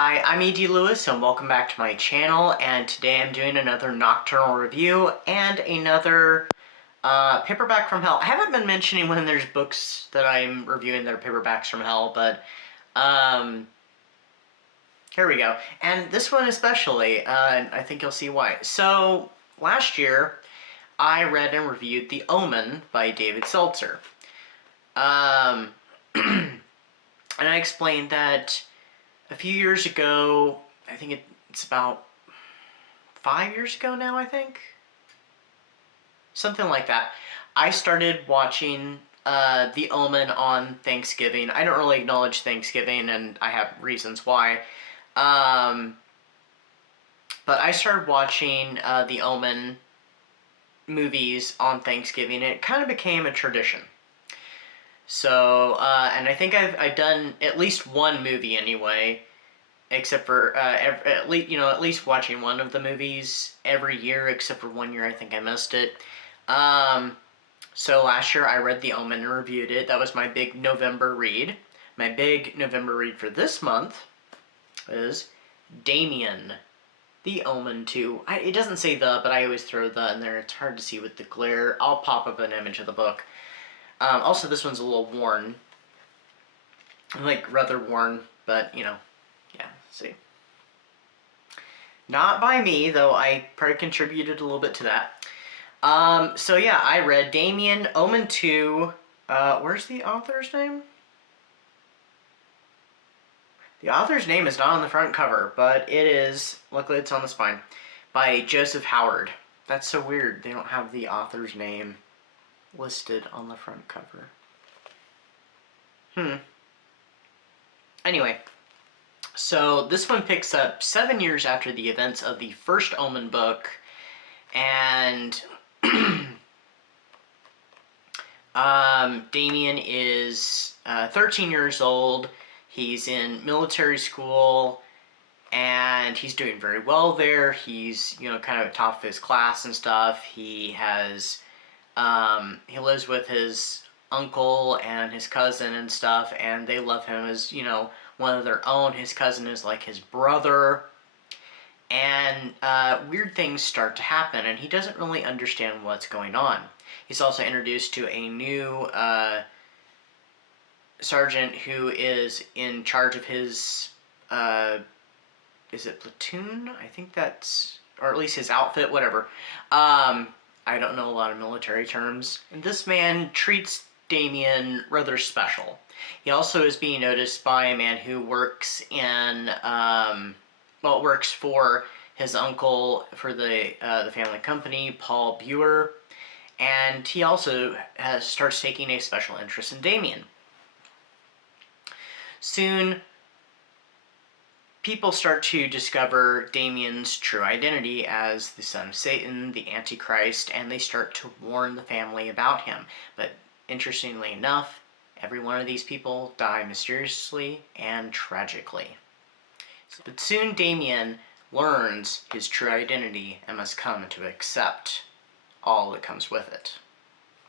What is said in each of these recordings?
Hi, I'm E.D. Lewis and welcome back to my channel, and today I'm doing another Nocturnal review and another paperback from hell. I haven't been mentioning when there's books that I'm reviewing that are paperbacks from hell, but here we go. And this one especially, I think you'll see why. So, last year I read and reviewed The Omen by David Seltzer. And I explained that a few years ago, I think it's about 5 years ago now, I think? Something like that. I started watching The Omen on Thanksgiving. I don't really acknowledge Thanksgiving, and I have reasons why. But I started watching The Omen movies on Thanksgiving, and it kind of became a tradition. So, and I think I've done at least one movie anyway, except for at least watching one of the movies every year, except for 1 year I think I missed it. So last year I read The Omen and reviewed it. That was my big November read. My big November read for this month is Damien, The Omen II. It doesn't say the, but I always throw the in there. It's hard to see with the glare. I'll pop up an image of the book. Also, this one's a little worn. Like, rather worn, but, you know, yeah, see. Not by me, though I probably contributed a little bit to that. So yeah, I read Damien, Omen II. Where's the author's name? The author's name is not on the front cover, but it is, luckily it's on the spine, by Joseph Howard. That's so weird, they don't have the author's name listed on the front cover. Anyway, so this one picks up 7 years after the events of the first Omen book, and Damien is 13 years old. He's in military school, and he's doing very well there. He's, you know, kind of top of his class and stuff. He has, he lives with his uncle and his cousin and stuff, and they love him as, you know, one of their own. His cousin is like his brother, and weird things start to happen, and he doesn't really understand what's going on. He's also introduced to a new sergeant who is in charge of his, is it platoon? I think that's, or at least his outfit, whatever. I don't know a lot of military terms. And this man treats Damien rather special. He also is being noticed by a man who works in, well, works for his uncle for the family company, Paul Buer, and he also starts taking a special interest in Damien. Soon, people start to discover Damien's true identity as the son of Satan, the Antichrist, and they start to warn the family about him. But interestingly enough, every one of these people die mysteriously and tragically. But soon Damien learns his true identity and must come to accept all that comes with it.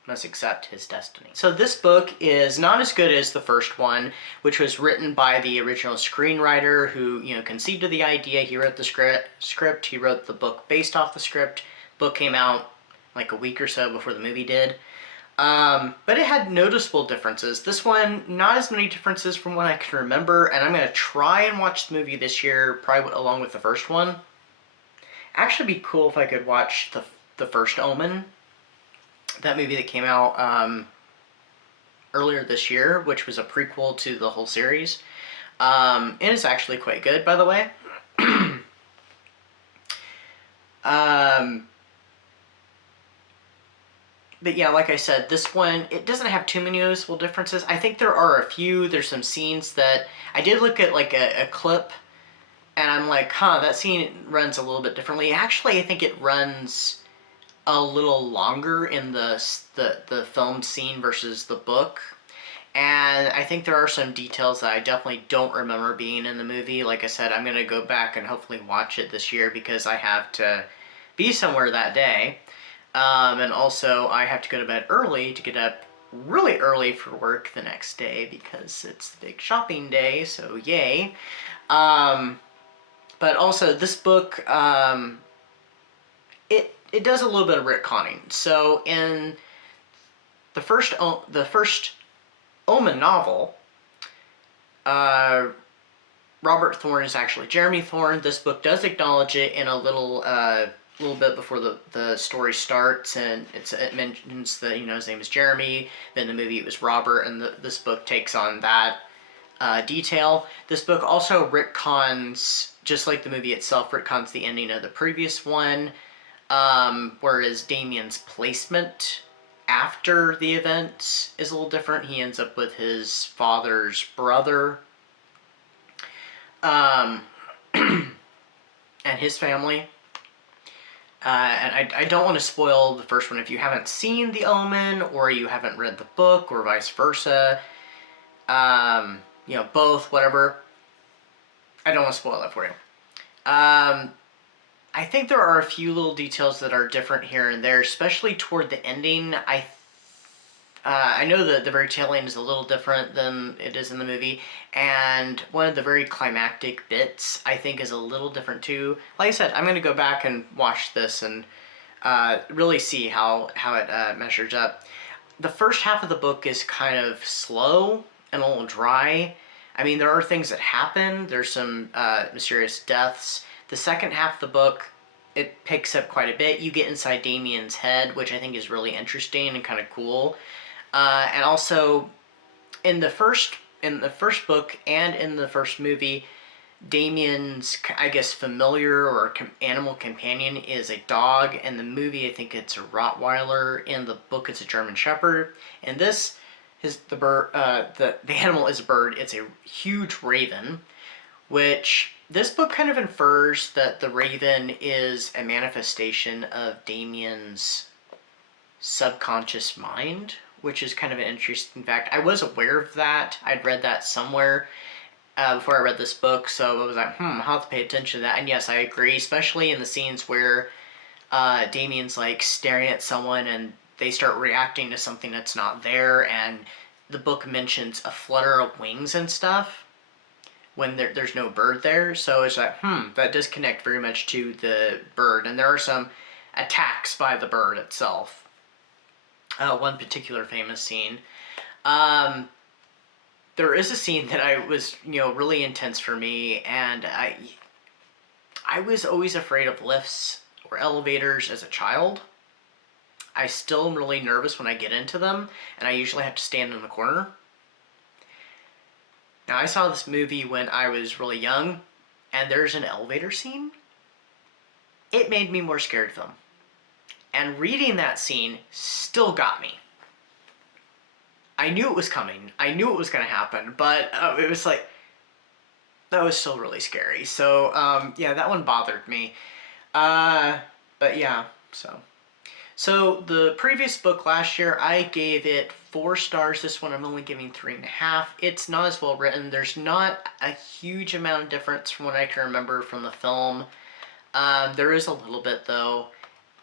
Must accept his destiny. So this book is not as good as the first one, which was written by the original screenwriter who, you know, conceived of the idea. He wrote the script. He wrote the book based off the script. The book came out like a week or so before the movie did. But it had noticeable differences. This one, not as many differences from what I can remember, and I'm going to try and watch the movie this year, probably along with the first one. Actually, it'd be cool if I could watch the first Omen, that movie that came out earlier this year, which was a prequel to the whole series. And it's actually quite good, by the way. But yeah, like I said, this one, it doesn't have too many noticeable differences. I think there are a few. There's some scenes that, I did look at like a clip, and I'm like, huh, that scene runs a little bit differently. Actually, I think it runs a little longer in the filmed scene versus the book. And I think there are some details that I definitely don't remember being in the movie. Like I said, I'm going to go back and hopefully watch it this year because I have to be somewhere that day. And also, I have to go to bed early to get up really early for work the next day because it's the big shopping day, so yay. But also, this book, it does a little bit of retconning. So in the first Omen novel, uh, Robert Thorne is actually Jeremy Thorne. This book does acknowledge it in a little bit before the story starts, and it mentions that his name is Jeremy. Then in the movie it was Robert, and this book takes on that detail. This book also retcons, just like the movie itself, retcons the ending of the previous one, whereas Damien's placement after the event is a little different. He ends up with his father's brother, and his family. And I don't want to spoil the first one if you haven't seen The Omen or you haven't read the book or vice versa. Both, whatever. I don't want to spoil that for you. I think there are a few little details that are different here and there, especially toward the ending. I know that the very tail end is a little different than it is in the movie, and one of the very climactic bits I think is a little different too. Like I said, I'm going to go back and watch this and really see how it measures up. The first half of the book is kind of slow and a little dry. I mean, there are things that happen. There's some mysterious deaths. The second half of the book, it picks up quite a bit. You get inside Damien's head, which I think is really interesting and kind of cool. And also, in the first book and in the first movie, Damien's, I guess, familiar or animal companion is a dog. In the movie, I think it's a Rottweiler. In the book, it's a German Shepherd. And this is the animal is a bird. It's a huge raven, which this book kind of infers that the raven is a manifestation of Damien's subconscious mind, which is kind of an interesting fact. I was aware of that. I'd read that somewhere before I read this book, so I was like, I'll have to pay attention to that. And yes, I agree, especially in the scenes where Damien's like staring at someone and they start reacting to something that's not there, and the book mentions a flutter of wings and stuff when there's no bird there. So it's like, that does connect very much to the bird, and there are some attacks by the bird itself. One particular famous scene. There is a scene that I was, really intense for me, and I was always afraid of lifts or elevators as a child. I still am really nervous when I get into them, and I usually have to stand in the corner. Now, I saw this movie when I was really young, and there's an elevator scene. It made me more scared of them. And reading that scene still got me. I knew it was coming. I knew it was going to happen, but it was like, that was still really scary. So, yeah, that one bothered me. But yeah, So the previous book last year, I gave it 4 stars. This one I'm only giving 3.5. It's not as well written. There's not a huge amount of difference from what I can remember from the film. There is a little bit though,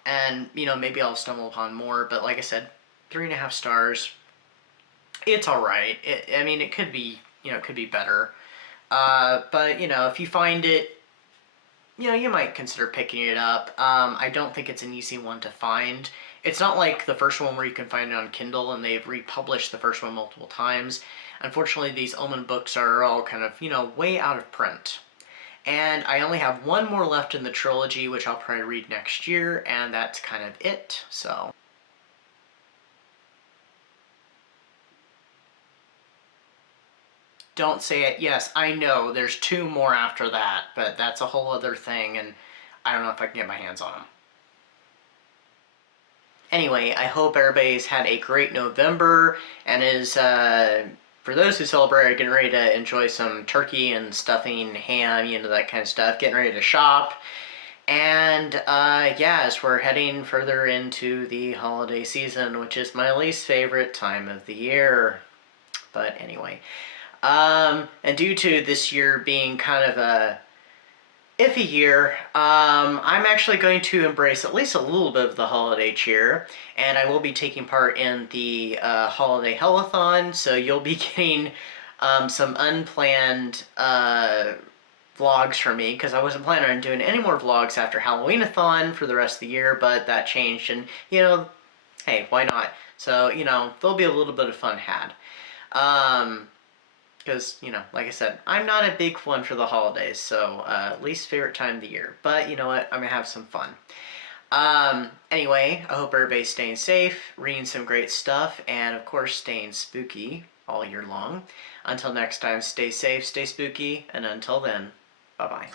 and maybe I'll stumble upon more. But like I said, 3.5 stars. It's all right. It could be it could be better. But if you find it, you might consider picking it up. I don't think it's an easy one to find. It's not like the first one where you can find it on Kindle and they've republished the first one multiple times. Unfortunately, these Omen books are all kind of, way out of print. And I only have one more left in the trilogy, which I'll probably read next year, and that's kind of it, so. Don't say it. Yes, I know, there's 2 more after that, but that's a whole other thing, and I don't know if I can get my hands on them. Anyway, I hope everybody's had a great November, and is, for those who celebrate, are getting ready to enjoy some turkey and stuffing, ham, that kind of stuff, getting ready to shop. And, yeah, as we're heading further into the holiday season, which is my least favorite time of the year. But anyway. And due to this year being kind of iffy year. I'm actually going to embrace at least a little bit of the holiday cheer, and I will be taking part in the holiday hellathon. So you'll be getting some unplanned vlogs from me because I wasn't planning on doing any more vlogs after Halloween-a-thon for the rest of the year, but that changed, and hey, why not? So there'll be a little bit of fun had. Because, like I said, I'm not a big one for the holidays, so least favorite time of the year. But you know what? I'm going to have some fun. Anyway, I hope everybody's staying safe, reading some great stuff, and of course staying spooky all year long. Until next time, stay safe, stay spooky, and until then, bye-bye.